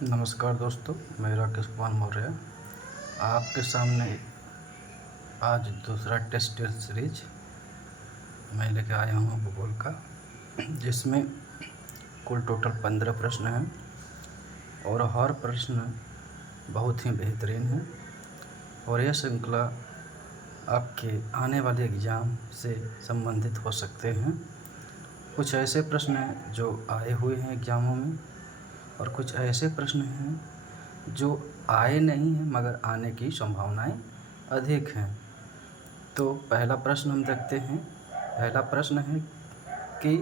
नमस्कार दोस्तों, मैं राकेश कुमार मौर्य आपके सामने आज दूसरा टेस्ट सीरीज मैं लेकर आया हूँ भूगोल का, जिसमें कुल टोटल 15 प्रश्न हैं और हर प्रश्न बहुत ही बेहतरीन है। और यह श्रृंखला आपके आने वाले एग्ज़ाम से संबंधित हो सकते हैं। कुछ ऐसे प्रश्न हैं जो आए हुए हैं एग्ज़ामों में और कुछ ऐसे प्रश्न हैं जो आए नहीं हैं मगर आने की संभावनाएं अधिक हैं। तो पहला प्रश्न हम देखते हैं। पहला प्रश्न है कि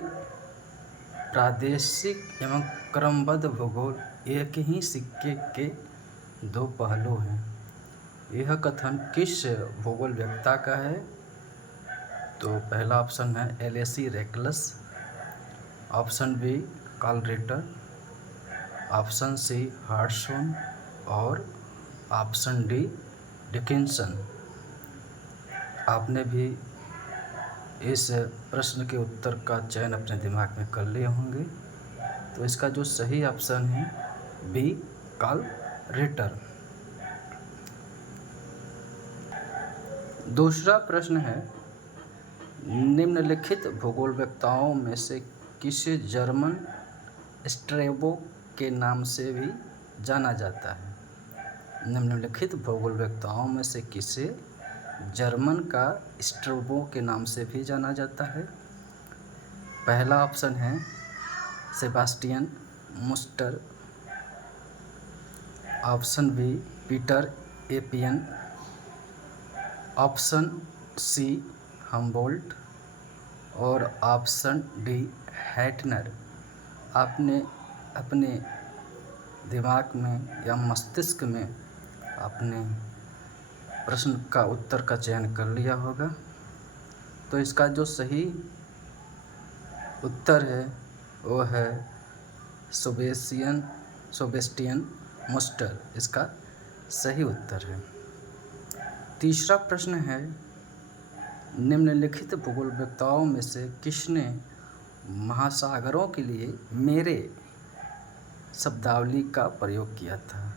प्रादेशिक एवं क्रमबद्ध भूगोल एक ही सिक्के के दो पहलू हैं। यह कथन किस भूगोल वेत्ता का है? तो पहला ऑप्शन है Elisee. Reclus, option B Carl Ritter, option C Hartshorne और ऑप्शन डी डिकिंसन। आपने भी इस प्रश्न के उत्तर का चयन अपने दिमाग में कर लिए होंगे। तो इसका जो सही ऑप्शन है बी कार्ल रिटर। दूसरा प्रश्न है, निम्नलिखित भूगोलवेत्ताओं में से किसे जर्मन स्ट्रैबो के नाम से भी जाना जाता है? निम्नलिखित भूगोलवेत्ताओं में से किसे जर्मन का स्ट्रैबो के नाम से भी जाना जाता है? पहला ऑप्शन है Sebastian Munster, option B Peter Apian, option C Humboldt और ऑप्शन डी हैटनर। आपने अपने दिमाग में या मस्तिष्क में अपने प्रश्न का उत्तर का चयन कर लिया होगा। तो इसका जो सही उत्तर है वो है सेबास्टियन मुस्टर, इसका सही उत्तर है। तीसरा प्रश्न है, निम्नलिखित भूगोलवेत्ताओं में से किसने महासागरों के लिए मेरे शब्दावली का प्रयोग किया था?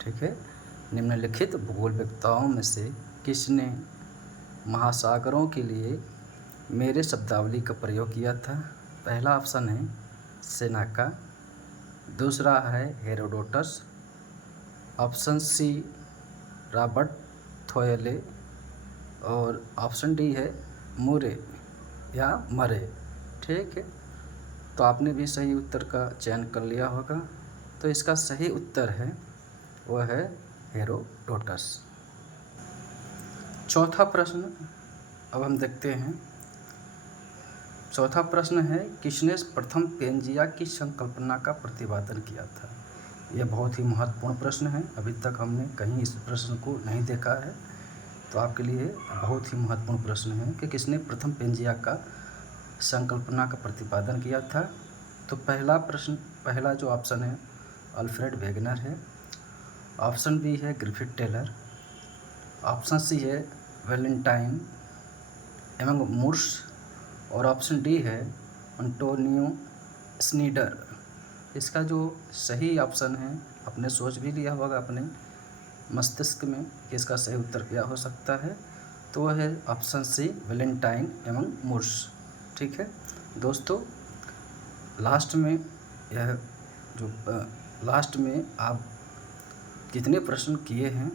ठीक है, निम्नलिखित भूगोलवेत्ताओं में से किसने महासागरों के लिए मेरे शब्दावली का प्रयोग किया था? पहला ऑप्शन है सेनेका, दूसरा है हेरोडोटस, ऑप्शन सी रॉबर्ट थोयले और ऑप्शन डी है मुरे या मरे। ठीक है, तो आपने भी सही उत्तर का चयन कर लिया होगा। तो इसका सही उत्तर है वह है हेरोडोटस। चौथा प्रश्न अब हम देखते हैं। चौथा प्रश्न है, किसने प्रथम पेंजिया की संकल्पना का प्रतिपादन किया था? यह बहुत ही महत्वपूर्ण प्रश्न है। अभी तक हमने कहीं इस प्रश्न को नहीं देखा है, तो आपके लिए बहुत ही महत्वपूर्ण प्रश्न है कि किसने प्रथम पेंजिया का संकल्पना का प्रतिपादन किया था। तो पहला जो ऑप्शन है अल्फ्रेड वेगनर है, ऑप्शन बी है ग्रिफिथ टेलर, ऑप्शन सी है वैलेंटाइन एवं मुर्स और ऑप्शन डी है एंटोनियो स्नीडर। इसका जो सही ऑप्शन है, आपने सोच भी लिया होगा अपने मस्तिष्क में कि इसका सही उत्तर क्या हो सकता है, तो वह है ऑप्शन सी वैलेंटाइन एवं मुर्स। ठीक है दोस्तों, लास्ट में आप कितने प्रश्न किए हैं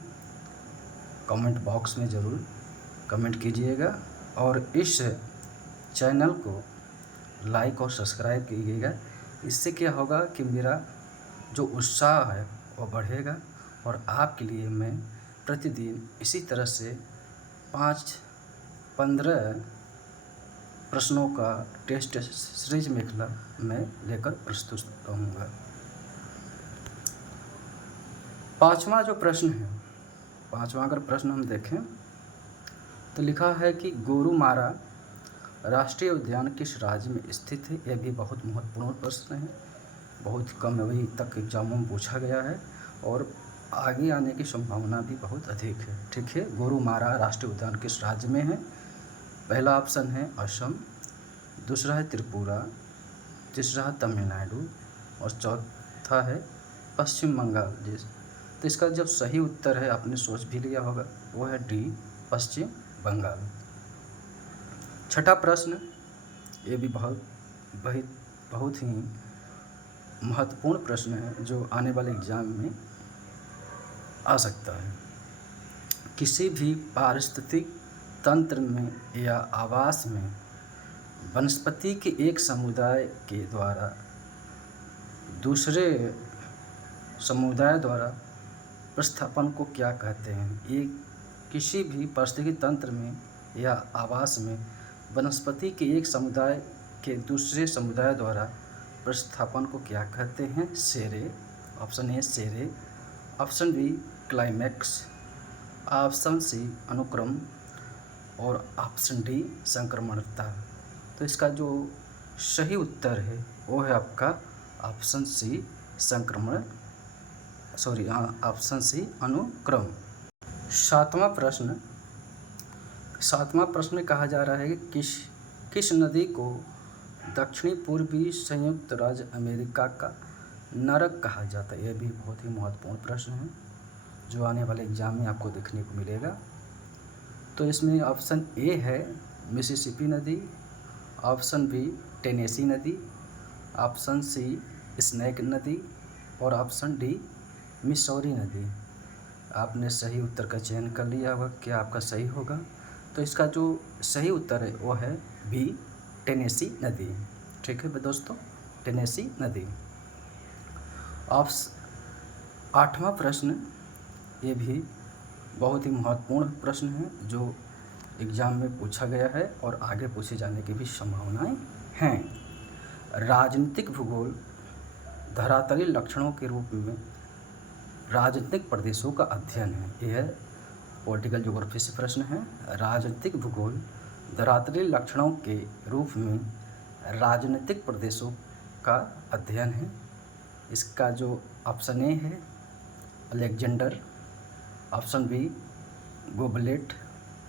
कमेंट बॉक्स में ज़रूर कमेंट कीजिएगा और इस चैनल को लाइक और सब्सक्राइब कीजिएगा। इससे क्या होगा कि मेरा जो उत्साह है वो बढ़ेगा और आपके लिए मैं प्रतिदिन इसी तरह से 5-15 प्रश्नों का टेस्ट सीरीज में लेकर प्रस्तुत रहूँगा। पांचवा जो प्रश्न है, पांचवा अगर प्रश्न हम देखें तो लिखा है कि गोरुमारा राष्ट्रीय उद्यान किस राज्य में स्थित है? यह भी बहुत महत्वपूर्ण प्रश्न है, बहुत कम अभी तक एग्जामों में पूछा गया है और आगे आने की संभावना भी बहुत अधिक है। ठीक है, गोरुमारा राष्ट्रीय उद्यान किस राज्य में है? पहला ऑप्शन है असम, दूसरा है त्रिपुरा, तीसरा है तमिलनाडु और चौथा है पश्चिम बंगाल जी। तो इसका जब सही उत्तर है, आपने सोच भी लिया होगा, वो है डी, पश्चिम बंगाल। छठा प्रश्न, ये भी बहुत ही महत्वपूर्ण प्रश्न है जो आने वाले एग्जाम में आ सकता है। किसी भी पारिस्थितिक तंत्र में या आवास में वनस्पति के एक समुदाय के द्वारा दूसरे समुदाय द्वारा प्रतिस्थापन को क्या कहते हैं? ये किसी भी पारिस्थितिक तंत्र में या आवास में वनस्पति के एक समुदाय के दूसरे समुदाय द्वारा प्रतिस्थापन को क्या कहते हैं? सेरे। Option A sere, option B climax, option C अनुक्रम और ऑप्शन डी संक्रमणता। तो इसका जो सही उत्तर है वो है आपका ऑप्शन सी ऑप्शन सी अनुक्रम। सातवां प्रश्न में कहा जा रहा है कि किस नदी को दक्षिणी पूर्वी संयुक्त राज्य अमेरिका का नरक कहा जाता है? यह भी बहुत ही महत्वपूर्ण प्रश्न है जो आने वाले एग्जाम में आपको देखने को मिलेगा। तो इसमें ऑप्शन ए है मिसिसिपी नदी, ऑप्शन बी टेनेसी नदी, ऑप्शन सी स्नैक नदी और ऑप्शन डी मिसौरी नदी। आपने सही उत्तर का चयन कर लिया होगा, क्या आपका सही होगा? तो इसका जो सही उत्तर है वो है बी टेनेसी नदी। ठीक है दोस्तों, टेनेसी नदी। आठवां प्रश्न, ये भी बहुत ही महत्वपूर्ण प्रश्न है जो एग्ज़ाम में पूछा गया है और आगे पूछे जाने की भी संभावनाएं हैं। राजनीतिक भूगोल धरातलीय लक्षणों के रूप में राजनीतिक प्रदेशों का अध्ययन है। यह पॉलिटिकल ज्योग्राफी से प्रश्न है। राजनीतिक भूगोल धरातलीय लक्षणों के रूप में राजनीतिक प्रदेशों का अध्ययन है। इसका जो ऑप्शन ए है Alexander, option B Goblet,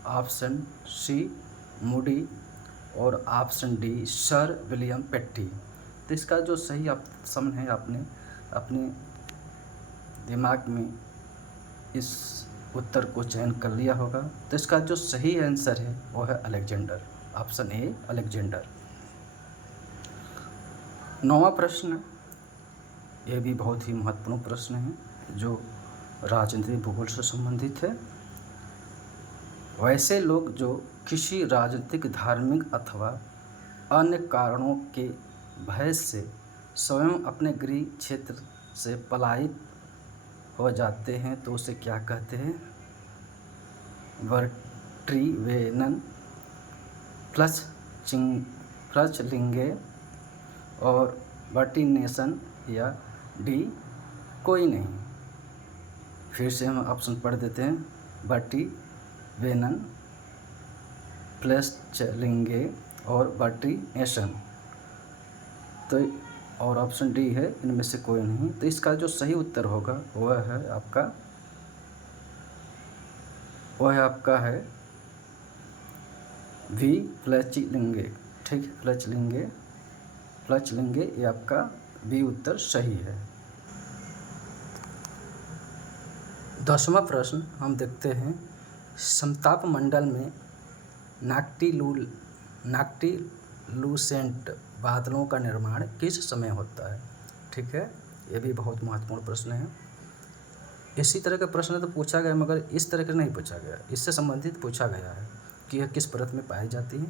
option C Moody और option D sir William Petty. तो इसका जो सही ऑप्शन है आपने अपने दिमाग में इस उत्तर को चयन कर लिया होगा। तो इसका जो सही आंसर है वो है अलेक्जेंडर, ऑप्शन ए अलेक्जेंडर। नौवां प्रश्न, यह भी बहुत ही महत्वपूर्ण प्रश्न है जो राजनीतिक भूगोल से संबंधित है। वैसे लोग जो किसी राजनीतिक, धार्मिक अथवा अन्य कारणों के भय से स्वयं अपने गृह क्षेत्र से पलायित हो जाते हैं तो उसे क्या कहते हैं? वर्ट्रीवेनन, फ्लचलिंगे और वर्टिनेशन या डी कोई नहीं। फिर से हम ऑप्शन पढ़ देते हैं, वर्टिवेनन, फ्लचलिंगे और वर्टिनेशन। तो और ऑप्शन डी है इनमें से कोई नहीं। तो इसका जो सही उत्तर होगा वह है आपका है वी फ्लचलिंगे। ठीक है, फ्लचलिंगे ये आपका बी उत्तर सही है। 10वां प्रश्न हम देखते हैं, समताप मंडल में नाक्टिलूसेंट बादलों का निर्माण किस समय होता है? ठीक है, ये भी बहुत महत्वपूर्ण प्रश्न है। इसी तरह का प्रश्न तो पूछा गया मगर इस तरह का नहीं पूछा गया। इससे संबंधित पूछा गया है कि यह किस परत में पाई जाती है,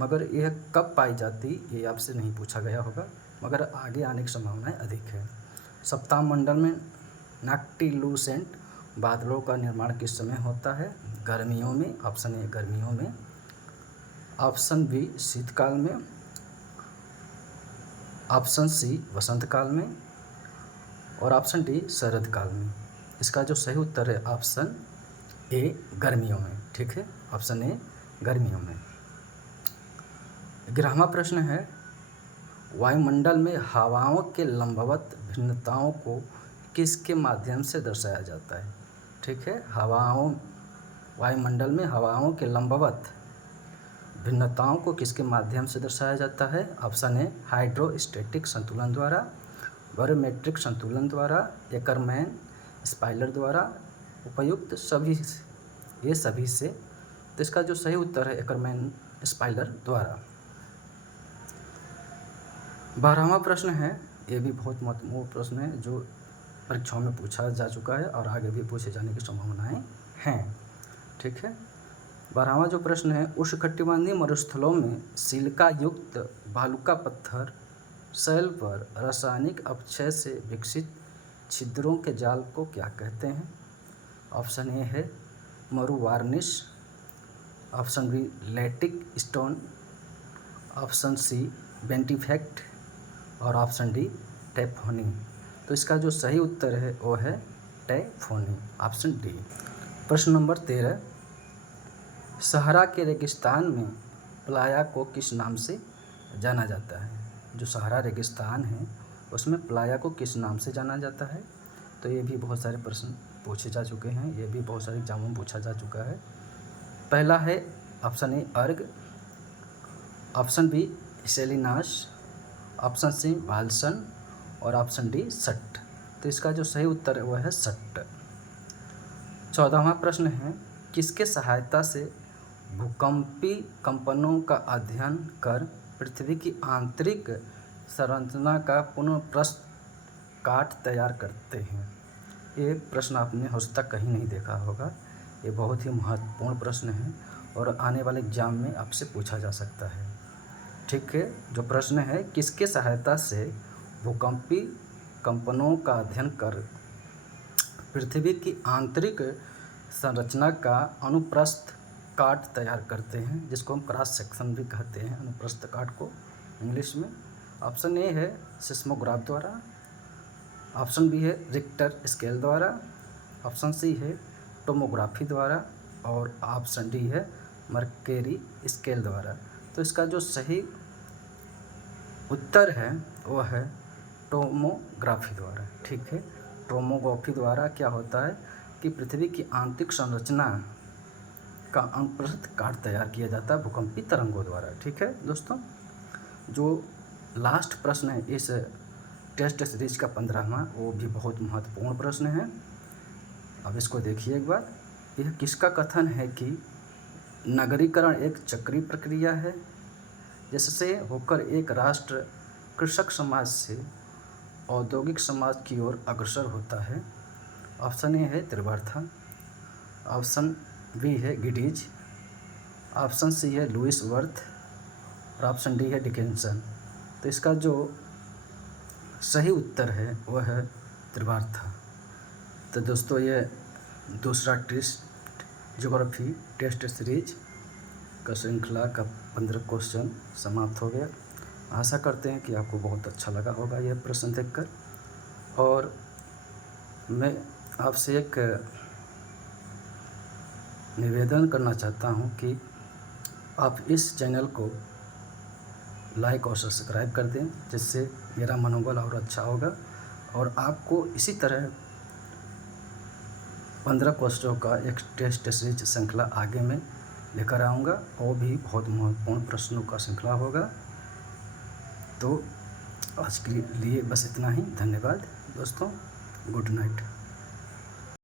मगर यह कब पाई जाती ये आपसे नहीं पूछा गया होगा, मगर आगे आने की संभावनाएं अधिक है। सप्ताह मंडल में नाक्टिलूसेंट बादलों का निर्माण किस समय होता है? गर्मियों में, ऑप्शन ए गर्मियों में, ऑप्शन बी शीतकाल में, ऑप्शन सी वसंत काल में और ऑप्शन डी शरद काल में। इसका जो सही उत्तर है ऑप्शन ए गर्मियों में। ठीक है, ऑप्शन ए गर्मियों में। 11वां प्रश्न है, वायुमंडल में हवाओं के लंबवत भिन्नताओं को किसके माध्यम से दर्शाया जाता है? ठीक है, वायुमंडल में हवाओं के लंबवत भिन्नताओं को किसके माध्यम से दर्शाया जाता है? ऑप्शन ए हाइड्रोस्टैटिक संतुलन द्वारा, बैरोमेट्रिक संतुलन द्वारा, एकरमैन स्पाइलर द्वारा, उपयुक्त सभी, ये सभी से। तो इसका जो सही उत्तर है एकरमैन स्पाइलर द्वारा। 12वां प्रश्न है, ये भी बहुत महत्वपूर्ण प्रश्न है जो परीक्षाओं में पूछा जा चुका है और आगे भी पूछे जाने की संभावनाएं हैं। ठीक है, 12वां जो प्रश्न है, उष्णकटिबंधीय मरुस्थलों में सिलिका युक्त बालुका पत्थर शैल पर रासायनिक अपक्षय से विकसित छिद्रों के जाल को क्या कहते हैं? ऑप्शन ए है मरु varnish, option B lattice stone, option C ventifact और ऑप्शन डी टेफोनी। तो इसका जो सही उत्तर है वो है टेफोनी, ऑप्शन डी। प्रश्न नंबर 13, सहारा के रेगिस्तान में प्लाया को किस नाम से जाना जाता है? जो सहारा रेगिस्तान है उसमें प्लाया को किस नाम से जाना जाता है? तो ये भी बहुत सारे प्रश्न पूछे जा चुके हैं, ये भी बहुत सारे एग्जामों में पूछा जा चुका है। पहला है ऑप्शन ए अर्ग, ऑप्शन बी सेलिनाश, ऑप्शन सी बाल्सन और ऑप्शन डी सट्ट। तो इसका जो सही उत्तर है वह है सट्ट। 14वां प्रश्न है, किसके सहायता से भूकंपी कंपनों का अध्ययन कर पृथ्वी की आंतरिक संरचना का पुनः काट तैयार करते हैं? ये प्रश्न आपने हो सकता कहीं नहीं देखा होगा, ये बहुत ही महत्वपूर्ण प्रश्न है और आने वाले एग्जाम में आपसे पूछा जा सकता है। ठीक है, जो प्रश्न है, किसके सहायता से भूकंपी कंपनों का अध्ययन कर पृथ्वी की आंतरिक संरचना का अनुप्रस्थ काट तैयार करते हैं, जिसको हम क्रॉस सेक्शन भी कहते हैं, अनुप्रस्थ काट को इंग्लिश में। ऑप्शन ए है सिस्मोग्राफ द्वारा, ऑप्शन बी है रिक्टर स्केल द्वारा, ऑप्शन सी है टोमोग्राफी द्वारा और ऑप्शन डी है मर्केरी स्केल द्वारा। तो इसका जो सही उत्तर है वो है टोमोग्राफी द्वारा। ठीक है, टोमोग्राफी द्वारा क्या होता है कि पृथ्वी की आंतरिक संरचना का अनुप्रस्थ काट तैयार किया जाता है भूकंपी तरंगों द्वारा। ठीक है दोस्तों, जो लास्ट प्रश्न है इस टेस्ट सीरीज का 15वां, वो भी बहुत महत्वपूर्ण प्रश्न है। अब इसको देखिए एक बार। यह किसका कथन है कि नगरीकरण एक चक्रीय प्रक्रिया है जिससे होकर एक राष्ट्र कृषक समाज से औद्योगिक समाज की ओर अग्रसर होता है? ऑप्शन ए है त्रिवार्था, ऑप्शन बी है गिडीज, ऑप्शन सी है लुइस वर्थ और ऑप्शन डी है डिकिंसन। तो इसका जो सही उत्तर है वह है त्रिवार्था। तो दोस्तों, ये दूसरा टेस्ट ज्योग्राफी टेस्ट सीरीज का श्रृंखला का 15 क्वेश्चन समाप्त हो गया। आशा करते हैं कि आपको बहुत अच्छा लगा होगा यह प्रश्न देखकर। और मैं आपसे एक निवेदन करना चाहता हूं कि आप इस चैनल को लाइक और सब्सक्राइब कर दें, जिससे मेरा मनोबल और अच्छा होगा और आपको इसी तरह 15 क्वेश्चनों का एक टेस्ट सीरीज श्रृंखला आगे में लेकर आऊँगा, वो भी बहुत महत्वपूर्ण प्रश्नों का श्रृंखला होगा। तो आज के लिए बस इतना ही। धन्यवाद दोस्तों, गुड नाइट।